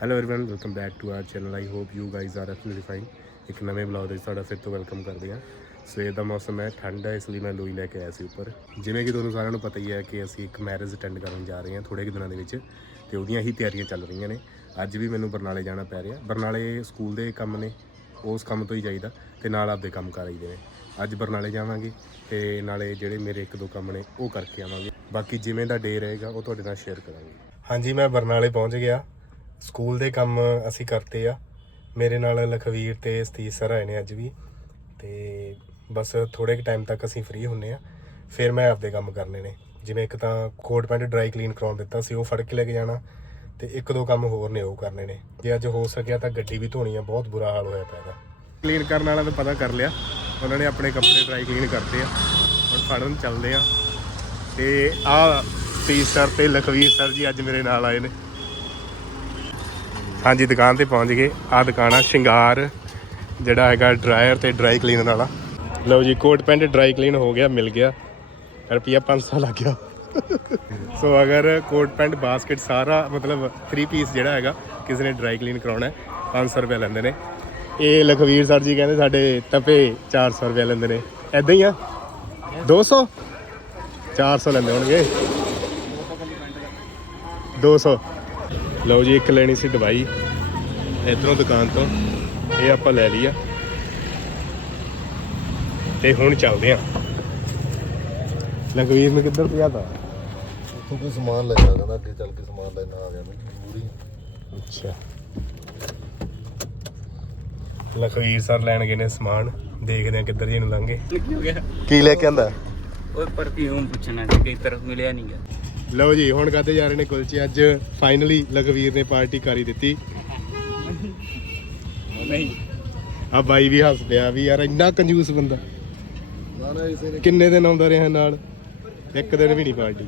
hello everyone welcome back to our channel I hope you guys are absolutely fine ਇੱਕ ਨਵੇਂ blog ਦੇ ਵਿੱਚ ਤੁਹਾਡਾ ਫਿਰ ਤੋਂ ਵੈਲਕਮ ਕਰਦੇ ਹਾਂ ਸਵੇਰ ਦਾ ਮੌਸਮ ਹੈ ਠੰਡ ਹੈ ਇਸ ਲਈ ਮੈਂ ਲੋਈ ਲੈ ਕੇ ਆਇਆ ਸੀ ਉੱਪਰ ਜਿਵੇਂ ਕਿ ਤੁਹਾਨੂੰ ਸਾਰਿਆਂ ਨੂੰ ਪਤਾ ਹੀ ਹੈ ਕਿ ਅਸੀਂ ਇੱਕ ਮੈਰਿਜ ਅਟੈਂਡ ਕਰਨ ਜਾ ਰਹੇ ਹਾਂ ਥੋੜੇ ਕੁ ਦਿਨਾਂ ਦੇ ਵਿੱਚ ਤੇ ਉਹਦੀਆਂ ਹੀ ਤਿਆਰੀਆਂ ਚੱਲ ਰਹੀਆਂ ਨੇ ਅੱਜ ਵੀ ਮੈਨੂੰ ਬਰਨਾਲੇ ਜਾਣਾ ਪੈ ਰਿਹਾ ਬਰਨਾਲੇ ਸਕੂਲ ਦੇ ਕੰਮ ਨੇ ਉਸ ਕੰਮ ਤੋਂ ਹੀ ਜਾਈਦਾ ਤੇ ਨਾਲ ਆਪਦੇ ਕੰਮ ਕਰ ਆਈਦੇ ਨੇ ਅੱਜ ਬਰਨਾਲੇ ਜਾਵਾਂਗੇ ਤੇ ਨਾਲੇ ਜਿਹੜੇ ਮੇਰੇ ਇੱਕ ਦੋ ਕੰਮ ਨੇ ਉਹ ਕਰਕੇ ਆਵਾਂਗੇ ਬਾਕੀ ਜਿਵੇਂ ਦਾ ਡੇ ਰਹੇਗਾ ਉਹ ਤੁਹਾਡੇ ਨਾਲ ਸ਼ੇਅਰ ਕਰਾਂਗੇ ਹਾਂਜੀ ਮੈਂ ਬਰਨਾਲੇ ਪਹੁੰਚ ਗਿਆ ਸਕੂਲ ਦੇ ਕੰਮ ਅਸੀਂ ਕਰਤੇ ਆ। ਮੇਰੇ ਨਾਲ ਲਖਵੀਰ ਤੇ ਸਤੀਸ਼ ਸਰ ਆਏ ਨੇ ਅੱਜ ਵੀ। ਤੇ ਬਸ ਥੋੜੇ ਕੁ ਟਾਈਮ ਤੱਕ ਅਸੀਂ ਫ੍ਰੀ ਹੁੰਨੇ ਆ। ਫਿਰ ਮੈਂ ਆਪਦੇ ਕੰਮ ਕਰਨੇ ਨੇ। ਜਿਵੇਂ ਇੱਕ ਤਾਂ ਕੋਟ ਪੈਂਟ ਡਰਾਈ ਕਲੀਨ ਕਰਾਉਣ ਦਿੱਤਾ ਸੀ, ਉਹ ਫੜ ਕੇ ਲੈ ਕੇ ਜਾਣਾ ਤੇ ਇੱਕ ਦੋ ਕੰਮ ਹੋਰ ਨੇ ਉਹ ਕਰਨੇ ਨੇ। ਜੇ ਅੱਜ ਹੋ ਸਕਿਆ ਤਾਂ ਗੱਡੀ ਵੀ ਧੋਣੀ ਆ, ਬਹੁਤ ਬੁਰਾ ਹਾਲ ਹੋਇਆ ਪਿਆ ਦਾ ਕਲੀਨ ਕਰਨ ਵਾਲਾ ਤਾਂ ਪਤਾ ਕਰ ਲਿਆ। ਉਹਨਾਂ ਨੇ ਆਪਣੇ ਕੱਪੜੇ ਡਰਾਈ ਕਲੀਨ ਕਰਤੇ ਆ। ਹੁਣ ਫੜਨ ਚੱਲਦੇ ਆ। ਤੇ ਆ ਸਤੀਸ਼ ਸਰ ਤੇ ਲਖਵੀਰ ਸਰ ਜੀ ਅੱਜ ਮੇਰੇ ਨਾਲ ਆਏ ਨੇ। ਹਾਂਜੀ, ਦੁਕਾਨ ਤੇ ਪਹੁੰਚ ਗਏ। ਆ ਦੁਕਾਨ ਆ ਸ਼ਿੰਗਾਰ, ਜਿਹੜਾ ਹੈਗਾ ਡਰਾਇਰ ਤੇ ਡਰਾਈ ਕਲੀਨਰ ਵਾਲਾ। ਲਓ ਜੀ, ਕੋਟ ਪੈਂਟ ਡਰਾਈ ਕਲੀਨ ਹੋ ਗਿਆ, ਮਿਲ ਗਿਆ। ਰੁਪਿਆ 500 ਲੱਗ ਗਿਆ। ਸੋ ਅਗਰ ਕੋਟ ਪੈਂਟ, ਬਾਸਕਟ ਸਾਰਾ, ਮਤਲਬ 3 ਪੀਸ ਜਿਹੜਾ ਹੈਗਾ, ਕਿਸੇ ਨੇ ਡਰਾਈ ਕਲੀਨ ਕਰਾਉਣਾ ਹੈ 500 ਰੁਪਏ ਲੈਂਦੇ ਨੇ। ਇਹ ਲਖਵੀਰ ਸਰ ਜੀ ਕਹਿੰਦੇ ਸਾਡੇ ਤਪੇ 400 ਰੁਪਏ ਲੈਂਦੇ ਨੇ। ਐਦਾਂ ਹੀ ਆ? 200 400 ਲੈਂਦੇ ਹੋਣਗੇ। 200 ਲਓ ਜੀ ਇੱਕ ਲੈਣੀ ਸੀ ਦਵਾਈ। ਇਧਰੋਂ ਦੁਕਾਨ ਤੋਂ। ਇਹ ਆਪਾਂ ਲੈ ਲਈ ਆ। ਤੇ ਹੁਣ ਚੱਲਦੇ ਆ। ਲਖਵੀਰ ਨੂੰ ਕਿੱਧਰ ਭਜਾਤਾ? ਉੱਥੋਂ ਕੋਈ ਸਮਾਨ ਲੈ ਜਾ ਕਹਿੰਦਾ ਅੱਗੇ ਚੱਲ ਕੇ ਸਮਾਨ ਲੈਣਾ ਆ ਗਿਆ ਮੈਂ ਮਜਬੂਰੀ ਅੱਛਾ। ਲਖਵੀਰ ਸਰ ਲੈਣ ਗਏ ਨੇ ਸਮਾਨ। ਦੇਖਦੇ ਆ ਕਿੱਧਰ ਜੀ ਨੂੰ ਲੰਘੇ। ਕੀ ਲੈ ਕੇ ਆਂਦਾ? ਉਹ ਪਰਫਿਊਮ ਪੁੱਛਣਾ ਸੀ ਕਈ ਤਰ੍ਹਾਂ ਮਿਲਿਆ ਨਹੀਂ ਗਿਆ ਲਓ ਜੀ ਹੁਣ ਕਾਤੇ ਜਾ ਰਹੇ ਨੇ ਕੁਲਚੇ। ਅੱਜ ਫਾਈਨਲੀ ਲਖਵੀਰ ਨੇ ਪਾਰਟੀ ਕਰੀ ਦਿੱਤੀ। ਨਹੀਂ। ਆ ਬਾਈ ਵੀ ਹੱਸ ਪਿਆ ਵੀ ਯਾਰ ਇੰਨਾ ਕੰਜੂਸ ਬੰਦਾ। ਕਿੰਨੇ ਦਿਨ ਆਉਂਦਾ ਰਿਹਾ ਨਾਲ? ਇੱਕ ਦਿਨ ਵੀ ਨਹੀਂ ਪਾਰਟੀ।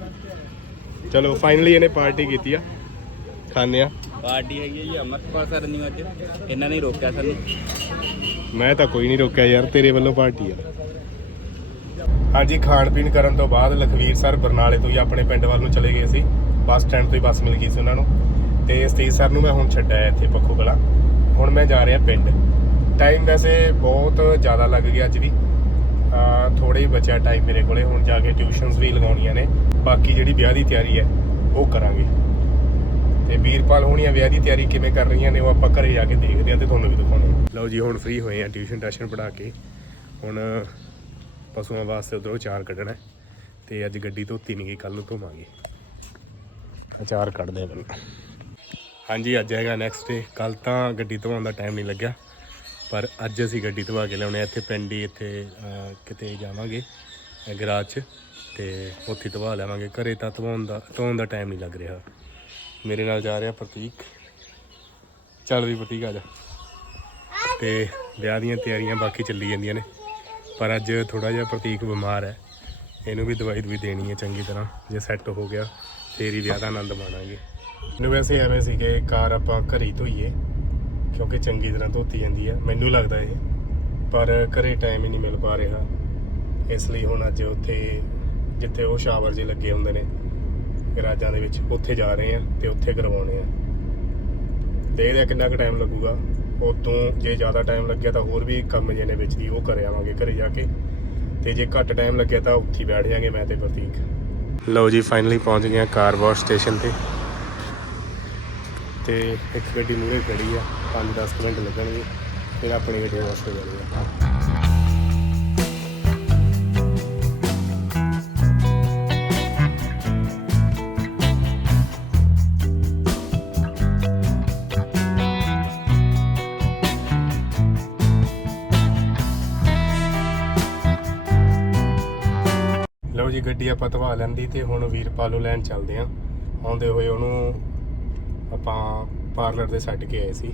ਚਲੋ ਫਾਈਨਲੀ ਇਹਨੇ ਪਾਰਟੀ ਕੀਤੀ ਆ। ਖਾਣੇ ਆ। ਪਾਰਟੀ ਹੈਗੀ ਜੀ ਅਮਰਪਾਲ ਸਰ ਨਹੀਂ ਅੱਜ। ਇਹਨਾਂ ਨੇ ਰੋਕਿਆ ਸਾਨੂੰ। ਮੈਂ ਤਾਂ ਕੋਈ ਨਹੀਂ ਰੋਕਿਆ ਯਾਰ ਤੇਰੇ ਵੱਲੋਂ ਪਾਰਟੀ ਆ। ਹਾਂਜੀ, ਖਾਣ ਪੀਣ ਕਰਨ ਤੋਂ ਬਾਅਦ ਲਖਵੀਰ ਸਰ ਬਰਨਾਲੇ ਤੋਂ ਹੀ ਆਪਣੇ ਪਿੰਡ ਵੱਲ ਨੂੰ ਚਲੇ ਗਏ ਸੀ। ਬੱਸ ਸਟੈਂਡ ਤੋਂ ਹੀ ਬੱਸ ਮਿਲ ਗਈ ਸੀ ਉਹਨਾਂ ਨੂੰ। ਤੇ ਸਤੀਸ਼ ਸਰ ਨੂੰ ਮੈਂ ਹੁਣ ਛੱਡਿਆ ਇੱਥੇ ਪੱਖੋ ਕਲਾ। ਹੁਣ ਮੈਂ ਜਾ ਰਿਹਾ ਪਿੰਡ। ਟਾਈਮ ਵੈਸੇ ਬਹੁਤ ਜ਼ਿਆਦਾ ਲੱਗ ਗਿਆ ਅੱਜ ਵੀ। ਥੋੜੇ ਹੀ ਬਚਿਆ ਟਾਈਮ ਮੇਰੇ ਕੋਲੇ। ਹੁਣ ਜਾ ਕੇ ਟਿਊਸ਼ਨਸ ਵੀ ਲਗਾਉਣੀਆਂ ਨੇ। ਬਾਕੀ ਜਿਹੜੀ ਵਿਆਹ ਦੀ ਤਿਆਰੀ ਹੈ, ਉਹ ਕਰਾਂਗੇ। ਤੇ ਵੀਰਪਾਲ ਹੋਣੀਆਂ ਵਿਆਹ ਦੀ ਤਿਆਰੀ ਕਿਵੇਂ ਕਰ ਰਹੀਆਂ ਨੇ, ਉਹ ਆਪਾਂ ਘਰੇ ਜਾ ਕੇ ਦੇਖਦੇ ਆ ਤੇ ਤੁਹਾਨੂੰ ਵੀ ਦਿਖਾਉਂਦੇ ਆ। ਲਓ ਜੀ, ਹੁਣ ਫ੍ਰੀ ਹੋਏ ਆ ਟਿਊਸ਼ਨ ਟੈਸ਼ਨ ਪੜਾ ਕੇ। ਹੁਣ ਪਸ਼ੂਆਂ ਵਾਸਤੇ ਉਧਰੋਂ ਚਾਰ ਕੱਢਣਾ ਹੈ। ਤੇ ਅੱਜ ਗੱਡੀ ਧੋਤੀ ਨਹੀਂ ਗਈ ਕੱਲ ਨੂੰ ਧੋਵਾਂਗੇ। ਅਚਾਰ ਕੱਢਦੇ ਆ ਪਹਿਲਾਂ ਹਾਂਜੀ, ਅੱਜ ਹੈਗਾ ਨੈਕਸਟ ਡੇ ਕੱਲ ਤਾਂ ਗੱਡੀ ਧਵਾਉਣ ਦਾ ਟਾਈਮ ਨਹੀਂ ਲੱਗਿਆ, ਪਰ ਅੱਜ ਅਸੀਂ ਗੱਡੀ ਧਵਾ ਕੇ ਲਿਆਉਣੇ ਇੱਥੇ ਪਿੰਡ ਹੀ ਇੱਥੇ ਕਿਤੇ ਜਾਵਾਂਗੇ ਗਰਾਜ 'ਚ ਤੇ ਉੱਥੇ ਧਵਾ ਲਿਆਵਾਂਗੇ। ਘਰੇ ਤਾਂ ਧਵਾਉਣ ਦਾ, ਧੋਣ ਦਾ ਟਾਈਮ ਨਹੀਂ ਲੱਗ ਰਿਹਾ। ਮੇਰੇ ਨਾਲ ਜਾ ਰਿਹਾ ਪ੍ਰਤੀਕ। ਚੱਲ ਵੀ ਪ੍ਰਤੀਕ ਆ ਜਾ। ਤੇ ਵਿਆਹ ਦੀਆਂ ਤਿਆਰੀਆਂ ਬਾਕੀ ਚੱਲੀ ਜਾਂਦੀਆਂ ਨੇ। ਪਰ ਅੱਜ ਥੋੜਾ ਜਿਹਾ ਪ੍ਰਤੀਕ ਬਿਮਾਰ ਹੈ। ਇਹਨੂੰ ਵੀ ਦਵਾਈ ਦਵਾਈ ਦੇਣੀ ਹੈ ਚੰਗੀ ਤਰ੍ਹਾਂ, ਜੇ ਸੈੱਟ ਹੋ ਗਿਆ, ਫੇਰ ਹੀ ਵਿਆਹ ਦਾ ਆਨੰਦ ਮਾਣਾਂਗੇ। ਇਹਨੂੰ ਵੈਸੇ ਐਵੇਂ ਸੀ ਕਿ ਕਾਰ ਆਪਾਂ ਘਰੇ ਹੀ ਧੋਈਏ, ਕਿਉਂਕਿ ਚੰਗੀ ਤਰ੍ਹਾਂ ਧੋਤੀ ਜਾਂਦੀ ਹੈ, ਮੈਨੂੰ ਲੱਗਦਾ ਇਹ। ਪਰ ਘਰੇ ਟਾਈਮ ਹੀ ਨਹੀਂ ਮਿਲ ਪਾ ਰਿਹਾ। ਇਸ ਲਈ ਹੁਣ ਅੱਜ ਉੱਥੇ, ਜਿੱਥੇ ਉਹ ਸ਼ਾਵਰ ਜੇ ਲੱਗੇ ਹੁੰਦੇ ਨੇ, ਗਰਾਜਾਂ ਦੇ ਵਿੱਚ, ਉੱਥੇ ਜਾ ਰਹੇ ਆ ਤੇ ਉੱਥੇ ਕਰਵਾਉਣੇ ਆ ਦੇਖਦੇ ਆ ਕਿੰਨਾ ਕੁ ਟਾਈਮ ਲੱਗੂਗਾ। ਉਦੋਂ ਜੇ ਜ਼ਿਆਦਾ ਟਾਈਮ ਲੱਗਿਆ ਤਾਂ ਹੋਰ ਵੀ ਕੰਮ ਜੇ ਨੇ ਵਿੱਚ ਦੀ, ਉਹ ਕਰ ਆਵਾਂਗੇ, ਘਰੇ ਜਾ ਕੇ। ਤੇ ਜੇ ਘੱਟ ਟਾਈਮ ਲੱਗਿਆ ਤਾਂ ਉੱਥੇ ਹੀ ਬੈਠ ਜਾਾਂਗੇ ਮੈਂ ਤੇ ਪ੍ਰਤੀਕ। ਲਓ ਜੀ ਫਾਈਨਲੀ ਪਹੁੰਚ ਗਏ ਆ ਕਾਰ ਵਾਸ਼ ਸਟੇਸ਼ਨ ਤੇ। ਤੇ ਇੱਕ ਗੱਡੀ ਮੂਹਰੇ ਖੜੀ ਆ 5-10 ਮਿੰਟ ਲੱਗਣਗੇ, ਫਿਰ ਆਪਣੀ ਗੱਡੀ ਵਾਸ਼ ਹੋ ਜਾਣੀ ਆ ਲਓ ਜੀ, ਗੱਡੀ ਆਪਾਂ ਧਵਾ ਲੈਂਦੀ ਤੇ ਹੁਣ ਵੀਰਪਾਲ ਨੂੰ ਲੈਣ ਚੱਲਦੇ ਆਂ। ਆਉਂਦੇ ਹੋਏ ਉਹਨੂੰ ਆਪਾਂ ਪਾਰਲਰ ਦੇ ਛੱਡ ਕੇ ਆਏ ਸੀ।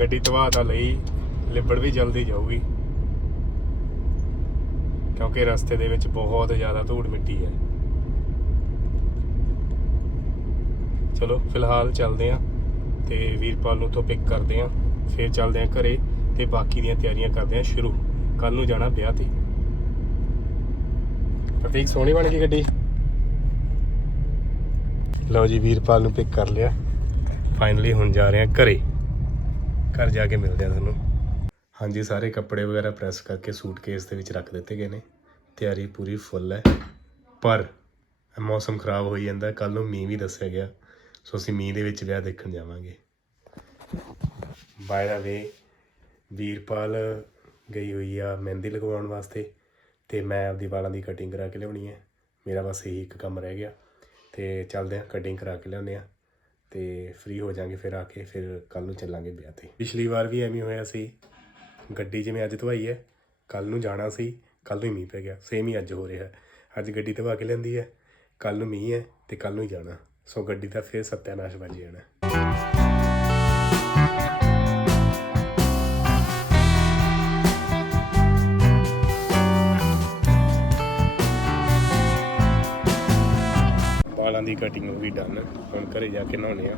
ਗੱਡੀ ਧਵਾ ਤਾਂ ਲਈ, ਲਿਬੜ ਵੀ ਜਲਦੀ ਜਾਊਗੀ। ਕਿਉਂਕਿ ਰਸਤੇ ਦੇ ਵਿੱਚ ਬਹੁਤ ਜ਼ਿਆਦਾ ਧੂੜ ਮਿੱਟੀ ਹੈ। ਚਲੋ, ਫਿਲਹਾਲ ਚੱਲਦੇ ਆਂ ਤੇ ਵੀਰਪਾਲ ਨੂੰ ਤੋਂ ਪਿਕ ਕਰਦੇ ਆਂ। ਫਿਰ ਚੱਲਦੇ ਆਂ ਘਰੇ ਤੇ ਬਾਕੀ ਦੀਆਂ ਤਿਆਰੀਆਂ ਕਰਦੇ ਆਂ ਸ਼ੁਰੂ। ਕੱਲ ਨੂੰ ਜਾਣਾ ਵਿਆਹ ਤੇ। ਪ੍ਰਤੀਕ, ਸੋਹਣੀ ਬਣ ਗਈ ਗੱਡੀ? ਲਓ ਜੀ, ਵੀਰਪਾਲ ਨੂੰ ਪਿਕ ਕਰ ਲਿਆ। ਫਾਈਨਲੀ ਹੁਣ ਜਾ ਰਹੇ ਹਾਂ ਘਰੇ। ਘਰ ਜਾ ਕੇ ਮਿਲਦੇ ਹਾਂ ਤੁਹਾਨੂੰ। ਹਾਂਜੀ, ਸਾਰੇ ਕੱਪੜੇ ਵਗੈਰਾ ਪ੍ਰੈਸ ਕਰਕੇ ਸੂਟਕੇਸ ਦੇ ਵਿੱਚ ਰੱਖ ਦਿੱਤੇ ਗਏ ਨੇ। ਤਿਆਰੀ ਪੂਰੀ ਫੁੱਲ ਹੈ। ਪਰ ਮੌਸਮ ਖਰਾਬ ਹੋਈ ਜਾਂਦਾ। ਕੱਲ ਨੂੰ ਮੀਂਹ ਵੀ ਦੱਸਿਆ ਗਿਆ। ਸੋ ਅਸੀਂ ਮੀਂਹ ਦੇ ਵਿੱਚ ਵਿਆਹ ਦੇਖਣ ਜਾਵਾਂਗੇ। ਬਾਏ ਦਾ ਵੇ ਵੀਰਪਾਲ ਗਈ ਹੋਈ ਆ ਮਹਿੰਦੀ ਲਗਵਾਉਣ ਵਾਸਤੇ ਤੇ ਮੈਂ ਆਪਦੀ ਵਾਲਾਂ ਦੀ ਕਟਿੰਗ ਕਰਾ ਕੇ ਲਿਆਉਣੀ ਹੈ ਮੇਰਾ ਬਸ ਇਹੀ ਇੱਕ ਕੰਮ ਰਹਿ ਗਿਆ। ਤੇ ਚੱਲਦੇ ਆ ਕਟਿੰਗ ਕਰਾ ਕੇ ਲਿਆਉਂਦੇ ਆ ਤੇ ਫ੍ਰੀ ਹੋ ਜਾਾਂਗੇ ਫਿਰ ਆ ਕੇ, ਫਿਰ ਕੱਲ ਨੂੰ ਚੱਲਾਂਗੇ ਵਿਆਹ ਤੇ। ਪਿਛਲੀ ਵਾਰ ਵੀ ਐਵੇਂ ਹੋਇਆ ਸੀ। ਗੱਡੀ ਜਿਵੇਂ ਅੱਜ ਧਵਾਈ ਹੈ ਕੱਲ ਨੂੰ ਜਾਣਾ ਸੀ ਕੱਲ ਨੂੰ ਹੀ ਮੀਂਹ ਪੈ ਗਿਆ। ਸੇਮ ਹੀ ਅੱਜ ਹੋ ਰਿਹਾ। ਅੱਜ ਗੱਡੀ ਧਵਾ ਕੇ ਲੈਂਦੀ ਹੈ ਕੱਲ ਨੂੰ ਮੀਂਹ ਹੈ ਤੇ ਕੱਲ ਨੂੰ ਹੀ ਜਾਣਾ। ਸੋ ਗੱਡੀ ਦਾ ਫਿਰ ਸਤਿਆਨਾਸ਼ ਵੱਜ ਜਾਣਾ। ਵਾਲਾਂ ਦੀ ਕਟਿੰਗ ਹੋ ਗਈ ਡਨ ਹੁਣ ਘਰੇ ਜਾ ਕੇ ਨਹਾਉਣੇ ਆ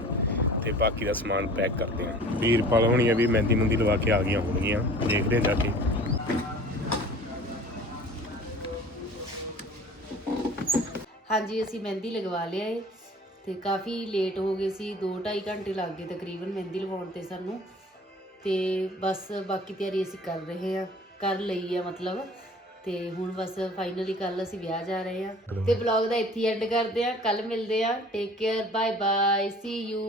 ਤੇ ਬਾਕੀ ਦਾ ਸਮਾਨ ਪੈਕ ਕਰਦੇ ਆ। ਵੀਰਪਾਲ ਹੋਣੀ ਆ ਵੀ ਮਹਿੰਦੀ ਮੁੰਦੀ ਲਵਾ ਕੇ ਆ ਗਈਆਂ ਹੋਣਗੀਆਂ। ਦੇਖਦੇ ਜਾ ਕੇ। ਹਾਂਜੀ, ਅਸੀਂ ਮਹਿੰਦੀ ਲਗਵਾ ਲਿਆ ਏ ਤੇ ਕਾਫੀ ਲੇਟ ਹੋ ਗਏ ਸੀ। 2.5 ਘੰਟੇ ਲੱਗ ਗਏ ਤਕਰੀਬਨ ਮਹਿੰਦੀ ਲਵਾਉਣ ਤੇ ਸਾਨੂੰ। ਤੇ ਬਸ ਬਾਕੀ ਤਿਆਰੀ ਅਸੀਂ ਕਰ ਰਹੇ ਆ। ਕਰ ਲਈ ਆ ਮਤਲਬ। ਤੇ ਹੁਣ ਬਸ ਫਾਈਨਲੀ ਕੱਲ ਅਸੀਂ ਵਿਆਹ ਜਾ ਰਹੇ ਆ ਤੇ ਵਲੌਗ ਦਾ ਇੱਥੇ ਐਂਡ ਕਰਦੇ ਆ ਕੱਲ ਮਿਲਦੇ ਆ take care bye bye see you